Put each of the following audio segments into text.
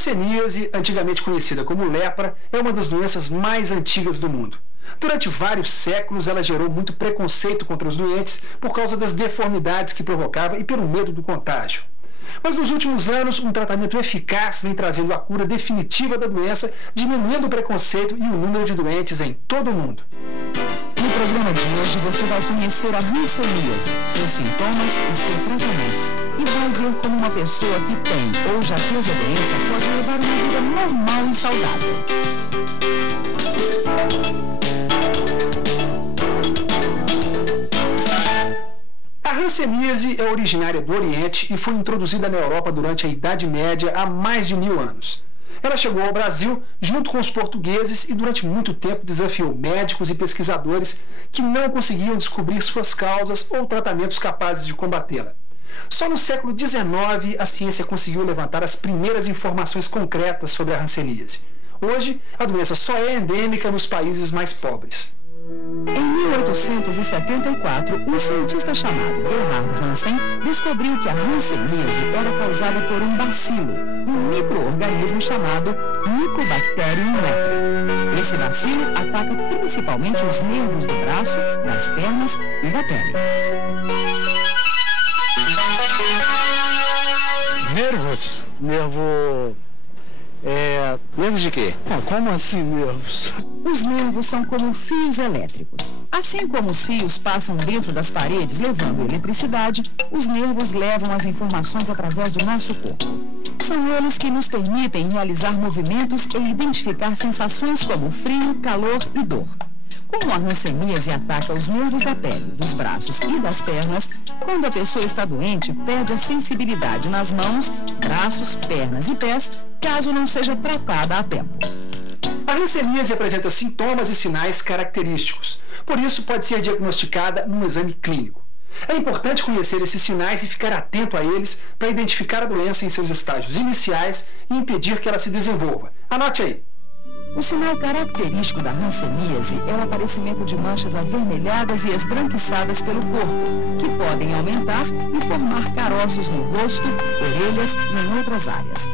hanseníase, antigamente conhecida como lepra, é uma das doenças mais antigas do mundo. Durante vários séculos, ela gerou muito preconceito contra os doentes por causa das deformidades que provocava e pelo medo do contágio. Mas nos últimos anos, um tratamento eficaz vem trazendo a cura definitiva da doença, diminuindo o preconceito e o número de doentes em todo o mundo. No programa de hoje você vai conhecer a hanseníase, seus sintomas e seu tratamento. E vai ver como uma pessoa que tem ou já teve a doença pode levar uma vida normal e saudável. A hanseníase é originária do Oriente e foi introduzida na Europa durante a Idade Média há mais de 1000 anos. Ela chegou ao Brasil junto com os portugueses e durante muito tempo desafiou médicos e pesquisadores que não conseguiam descobrir suas causas ou tratamentos capazes de combatê-la. Só no século XIX a ciência conseguiu levantar as primeiras informações concretas sobre a hanseníase. Hoje, a doença só é endêmica nos países mais pobres. Em 1874, um cientista chamado Gerhard Hansen descobriu que a hanseníase era causada por um bacilo, um micro-organismo chamado Mycobacterium leprae. Esse bacilo ataca principalmente os nervos do braço, das pernas e da pele. Nervos? Nervos de quê? Como assim nervos? Os nervos são como fios elétricos. Assim como os fios passam dentro das paredes levando eletricidade, os nervos levam as informações através do nosso corpo. São eles que nos permitem realizar movimentos e identificar sensações como frio, calor e dor. Como a hanseníase ataca os nervos da pele, dos braços e das pernas, quando a pessoa está doente, perde a sensibilidade nas mãos, braços, pernas e pés, caso não seja tratada a tempo. A hanseníase apresenta sintomas e sinais característicos, por isso pode ser diagnosticada num exame clínico. É importante conhecer esses sinais e ficar atento a eles para identificar a doença em seus estágios iniciais e impedir que ela se desenvolva. Anote aí. O sinal característico da hanseníase é o aparecimento de manchas avermelhadas e esbranquiçadas pelo corpo, que podem aumentar e formar caroços no rosto, orelhas e em outras áreas.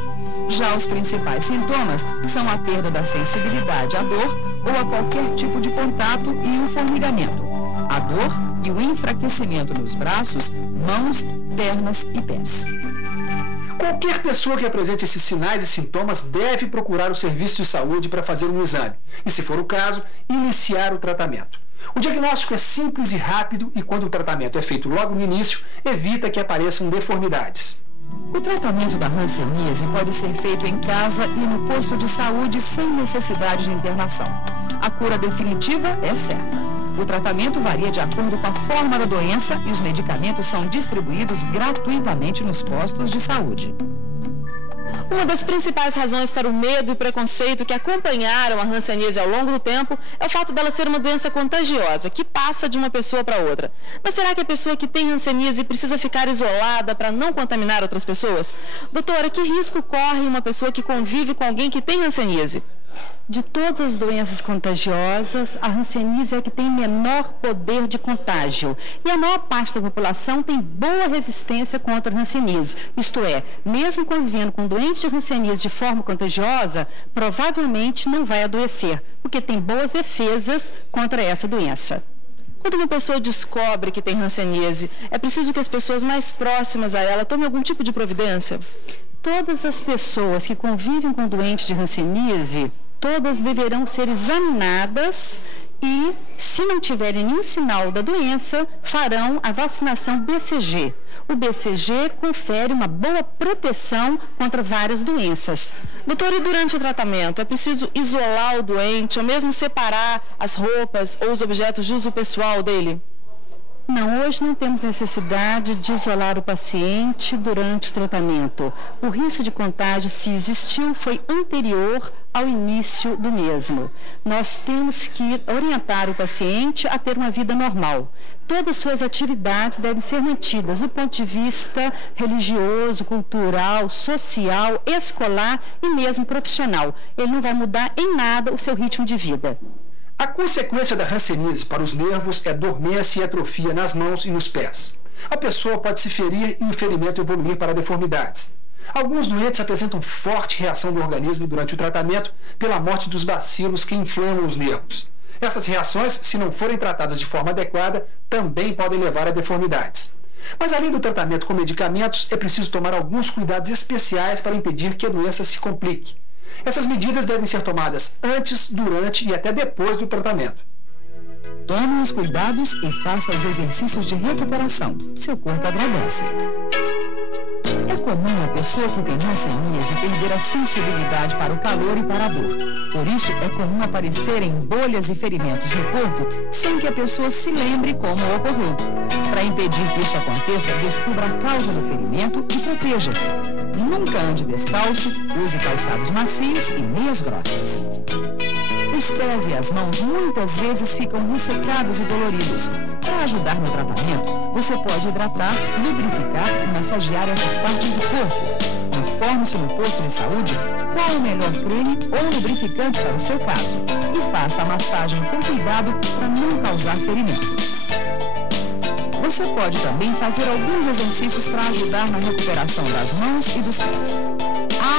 Já os principais sintomas são a perda da sensibilidade à dor ou a qualquer tipo de contato e o formigamento, a dor e o enfraquecimento nos braços, mãos, pernas e pés. Qualquer pessoa que apresente esses sinais e sintomas deve procurar o serviço de saúde para fazer um exame e, se for o caso, iniciar o tratamento. O diagnóstico é simples e rápido e, quando o tratamento é feito logo no início, evita que apareçam deformidades. O tratamento da hanseníase pode ser feito em casa e no posto de saúde sem necessidade de internação. A cura definitiva é certa. O tratamento varia de acordo com a forma da doença e os medicamentos são distribuídos gratuitamente nos postos de saúde. Uma das principais razões para o medo e preconceito que acompanharam a hanseníase ao longo do tempo é o fato dela ser uma doença contagiosa, que passa de uma pessoa para outra. Mas será que a pessoa que tem hanseníase precisa ficar isolada para não contaminar outras pessoas? Doutora, que risco corre uma pessoa que convive com alguém que tem hanseníase? De todas as doenças contagiosas, a hanseníase é a que tem menor poder de contágio. E a maior parte da população tem boa resistência contra a hanseníase. Isto é, mesmo convivendo com doente de hanseníase de forma contagiosa, provavelmente não vai adoecer, porque tem boas defesas contra essa doença. Quando uma pessoa descobre que tem hanseníase, é preciso que as pessoas mais próximas a ela tomem algum tipo de providência? Todas as pessoas que convivem com doentes de hanseníase, todas deverão ser examinadas e, se não tiverem nenhum sinal da doença, farão a vacinação BCG. O BCG confere uma boa proteção contra várias doenças. Doutor, e durante o tratamento, é preciso isolar o doente ou mesmo separar as roupas ou os objetos de uso pessoal dele? Não, hoje não temos necessidade de isolar o paciente durante o tratamento. O risco de contágio, se existiu, foi anterior ao início do mesmo. Nós temos que orientar o paciente a ter uma vida normal. Todas as suas atividades devem ser mantidas do ponto de vista religioso, cultural, social, escolar e mesmo profissional. Ele não vai mudar em nada o seu ritmo de vida. A consequência da hanseníase para os nervos é dormência e atrofia nas mãos e nos pés. A pessoa pode se ferir e o ferimento evoluir para deformidades. Alguns doentes apresentam forte reação do organismo durante o tratamento pela morte dos bacilos que inflamam os nervos. Essas reações, se não forem tratadas de forma adequada, também podem levar a deformidades. Mas além do tratamento com medicamentos, é preciso tomar alguns cuidados especiais para impedir que a doença se complique. Essas medidas devem ser tomadas antes, durante e até depois do tratamento. Tome os cuidados e faça os exercícios de recuperação. Seu corpo agradece. É comum a pessoa que tem hanseníase perder a sensibilidade para o calor e para a dor. Por isso, é comum aparecerem bolhas e ferimentos no corpo sem que a pessoa se lembre como ocorreu. Para impedir que isso aconteça, descubra a causa do ferimento e proteja-se. Nunca ande descalço, use calçados macios e meias grossas. Os pés e as mãos muitas vezes ficam ressecados e doloridos. Para ajudar no tratamento, você pode hidratar, lubrificar e massagear essas partes do corpo. Informe-se no posto de saúde qual o melhor creme ou lubrificante para o seu caso e faça a massagem com cuidado para não causar ferimentos. Você pode também fazer alguns exercícios para ajudar na recuperação das mãos e dos pés.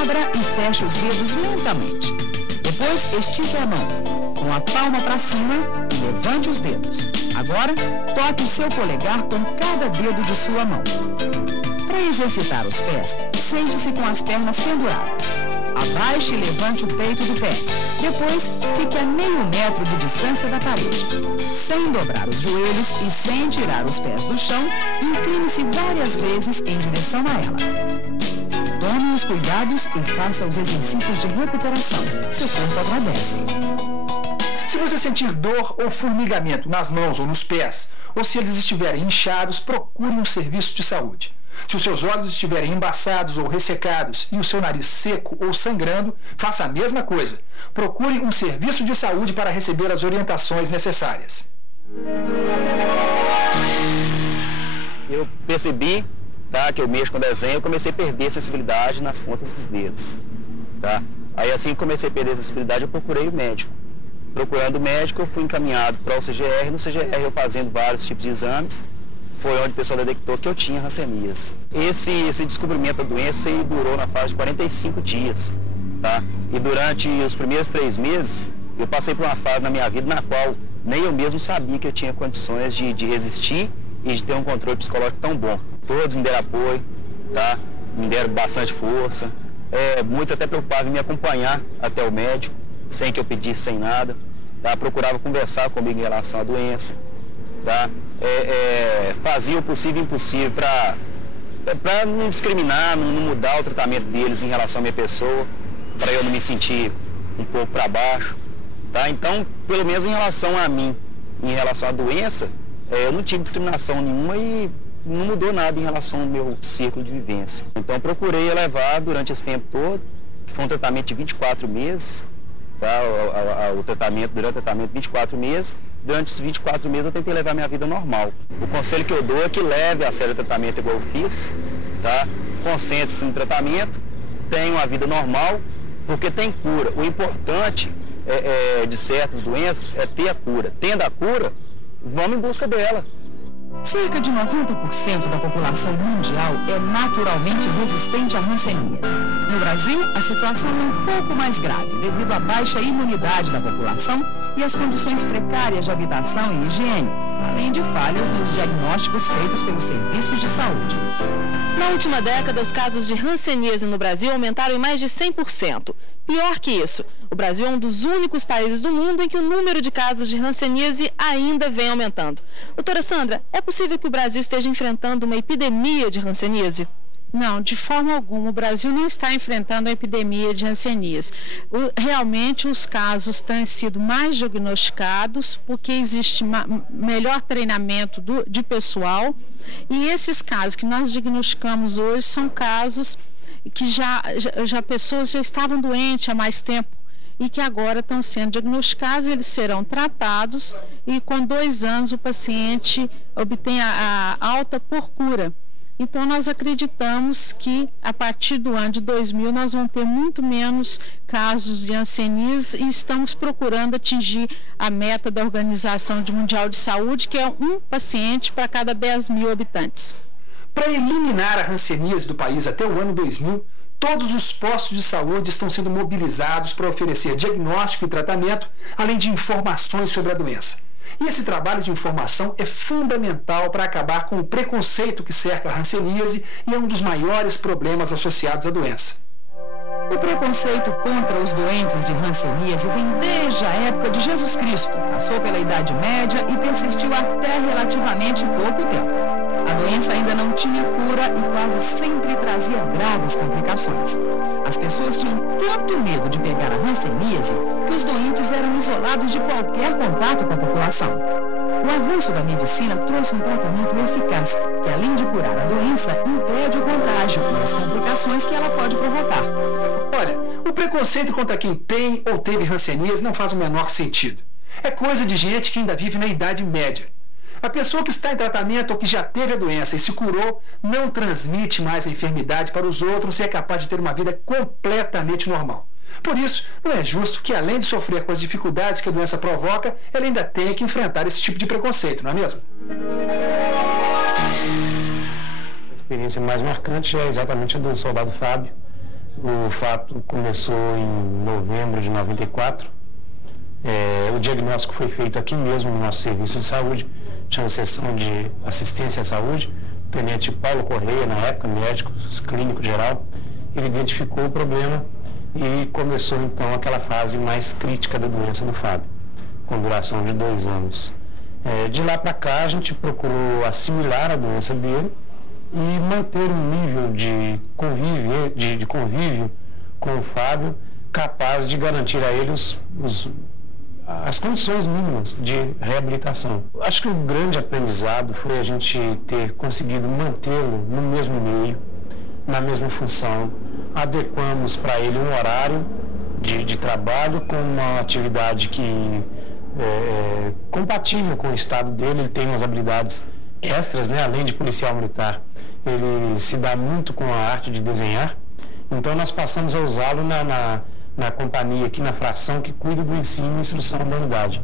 Abra e feche os dedos lentamente. Depois, estique a mão, com a palma para cima e levante os dedos. Agora, toque o seu polegar com cada dedo de sua mão. Para exercitar os pés, sente-se com as pernas penduradas. Abaixe e levante o peito do pé. Depois, fique a meio metro de distância da parede. Sem dobrar os joelhos e sem tirar os pés do chão, incline-se várias vezes em direção a ela. Tome os cuidados e faça os exercícios de recuperação. Seu corpo agradece. Se você sentir dor ou formigamento nas mãos ou nos pés, ou se eles estiverem inchados, procure um serviço de saúde. Se os seus olhos estiverem embaçados ou ressecados e o seu nariz seco ou sangrando, faça a mesma coisa. Procure um serviço de saúde para receber as orientações necessárias. Eu percebi, que eu mexo com desenho, eu comecei a perder a sensibilidade nas pontas dos dedos. Aí assim que comecei a perder a sensibilidade, eu procurei o médico. Procurando o médico, eu fui encaminhado para o CGR. No CGR, eu fazendo vários tipos de exames, foi onde o pessoal detectou que eu tinha hanseníase. Esse descobrimento da doença durou na fase de 45 dias. E durante os primeiros 3 meses, eu passei por uma fase na minha vida na qual nem eu mesmo sabia que eu tinha condições de resistir e de ter um controle psicológico tão bom. Todos me deram apoio, me deram bastante força. Muitos até preocupavam em me acompanhar até o médico, sem que eu pedisse, sem nada. Procurava conversar comigo em relação à doença. Fazia o possível e impossível para não discriminar, não mudar o tratamento deles em relação à minha pessoa, para eu não me sentir um pouco para baixo. Então, pelo menos em relação a mim, em relação à doença, eu não tive discriminação nenhuma e não mudou nada em relação ao meu círculo de vivência. Então, procurei levar durante esse tempo todo, foi um tratamento de 24 meses, durante o tratamento 24 meses. Durante esses 24 meses eu tentei levar minha vida normal. O conselho que eu dou é que leve a sério o tratamento igual eu fiz, Concentre-se no tratamento, tenha uma vida normal, porque tem cura. O importante de certas doenças é ter a cura. Tendo a cura, vamos em busca dela. Cerca de 90% da população mundial é naturalmente resistente à hanseníase. No Brasil, a situação é um pouco mais grave devido à baixa imunidade da população e às condições precárias de habitação e higiene, além de falhas nos diagnósticos feitos pelos serviços de saúde. Na última década, os casos de hanseníase no Brasil aumentaram em mais de 100%. Pior que isso, o Brasil é um dos únicos países do mundo em que o número de casos de hanseníase ainda vem aumentando. Doutora Sandra, é possível que o Brasil esteja enfrentando uma epidemia de hanseníase? Não, de forma alguma. O Brasil não está enfrentando a epidemia de hanseníase. Realmente, os casos têm sido mais diagnosticados porque existe melhor treinamento de pessoal. E esses casos que nós diagnosticamos hoje são casos que já pessoas já estavam doentes há mais tempo e que agora estão sendo diagnosticados, eles serão tratados e com 2 anos o paciente obtém a alta por cura. Então nós acreditamos que a partir do ano de 2000 nós vamos ter muito menos casos de hanseníase e estamos procurando atingir a meta da Organização Mundial de Saúde, que é um paciente para cada 10 mil habitantes. Para eliminar a hanseníase do país até o ano 2000, Todos os postos de saúde estão sendo mobilizados para oferecer diagnóstico e tratamento, além de informações sobre a doença. E esse trabalho de informação é fundamental para acabar com o preconceito que cerca a hanseníase e é um dos maiores problemas associados à doença. O preconceito contra os doentes de hanseníase vem desde a época de Jesus Cristo, passou pela Idade Média e persistiu até relativamente pouco tempo. A doença ainda não tinha cura e quase sempre trazia graves complicações. As pessoas tinham tanto medo de pegar a hanseníase que os doentes eram isolados de qualquer contato com a população. O avanço da medicina trouxe um tratamento eficaz que, além de curar a doença, impede o contágio e as complicações que ela pode provocar. Olha, o preconceito contra quem tem ou teve hanseníase não faz o menor sentido. É coisa de gente que ainda vive na Idade Média. A pessoa que está em tratamento ou que já teve a doença e se curou não transmite mais a enfermidade para os outros e é capaz de ter uma vida completamente normal. Por isso, não é justo que, além de sofrer com as dificuldades que a doença provoca, ela ainda tenha que enfrentar esse tipo de preconceito, não é mesmo? A experiência mais marcante é exatamente a do soldado Fábio. O fato começou em novembro de 94. O diagnóstico foi feito aqui mesmo no nosso serviço de saúde, chama seção de assistência à saúde. O tenente Paulo Correia, na época, médico clínico geral, ele identificou o problema e começou então aquela fase mais crítica da doença do Fábio, com duração de 2 anos. De lá para cá a gente procurou assimilar a doença dele e manter um nível de convívio com o Fábio capaz de garantir a ele as condições mínimas de reabilitação. Acho que o grande aprendizado foi a gente ter conseguido mantê-lo no mesmo meio, na mesma função. Adequamos para ele um horário de trabalho com uma atividade que é compatível com o estado dele. Ele tem umas habilidades extras, né? Além de policial militar, ele se dá muito com a arte de desenhar. Então nós passamos a usá-lo na companhia aqui, na fração que cuida do ensino e instrução da unidade.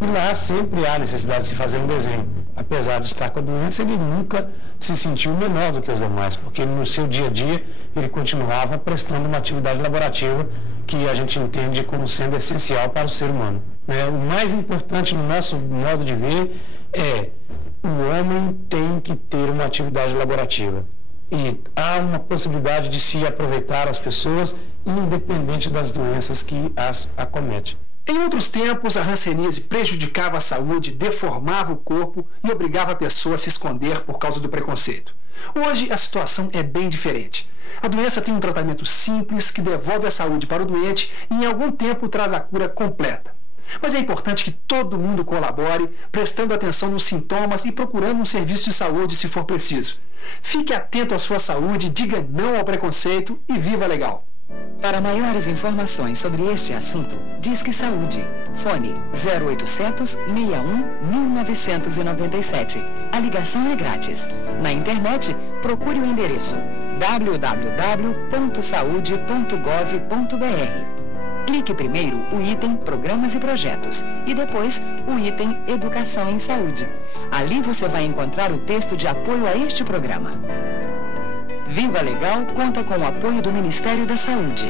E lá sempre há necessidade de se fazer um desenho. Apesar de estar com a doença, ele nunca se sentiu menor do que os demais, porque no seu dia a dia ele continuava prestando uma atividade laborativa que a gente entende como sendo essencial para o ser humano. O mais importante no nosso modo de ver é: o homem tem que ter uma atividade laborativa. E há uma possibilidade de se aproveitar as pessoas, independente das doenças que as acometem. Em outros tempos, a hanseníase prejudicava a saúde, deformava o corpo e obrigava a pessoa a se esconder por causa do preconceito. Hoje, a situação é bem diferente. A doença tem um tratamento simples que devolve a saúde para o doente e em algum tempo traz a cura completa. Mas é importante que todo mundo colabore, prestando atenção nos sintomas e procurando um serviço de saúde se for preciso. Fique atento à sua saúde, diga não ao preconceito e viva legal! Para maiores informações sobre este assunto, Disque Saúde. Fone 0800 61 1997. A ligação é grátis. Na internet, procure o endereço www.saude.gov.br. Clique primeiro o item Programas e Projetos e depois o item Educação em Saúde. Ali você vai encontrar o texto de apoio a este programa. Viva Legal conta com o apoio do Ministério da Saúde.